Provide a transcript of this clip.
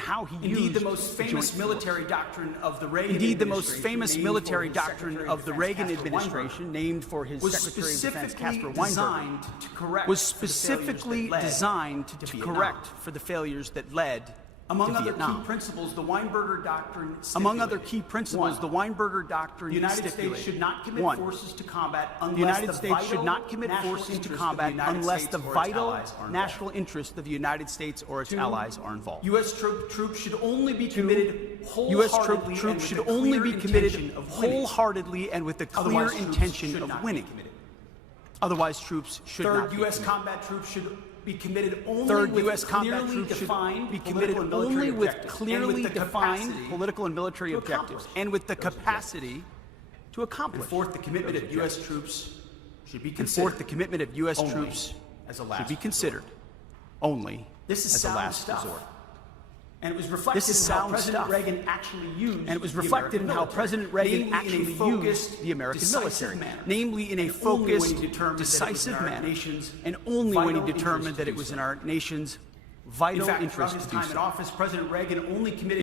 how he used Indeed, the most famous military doctrine of the Reagan administration, named for his Secretary of Defense, Caspar Weinberger, was specifically designed to correct for the failures that led Among to other Vietnam. key principles, the Weinberger Doctrine the United States should not commit forces to combat unless the United States should not commit forces to combat unless the vital national interests of the United States or its allies are involved. U.S. troops should only be committed wholeheartedly and with the clear intention of winning. Otherwise, troops should not be U.S. committed. combat troops should be committed only with clearly defined political and military objectives and with the capacity to accomplish. Fourth, the commitment of U.S. troops should be considered only This is as a sound last stuff. resort. And it was reflected in how President Reagan actually used the American military, namely in a focused, decisive manner, and only when he determined that it was in our nation's vital interest to do so. In office, President Reagan only committed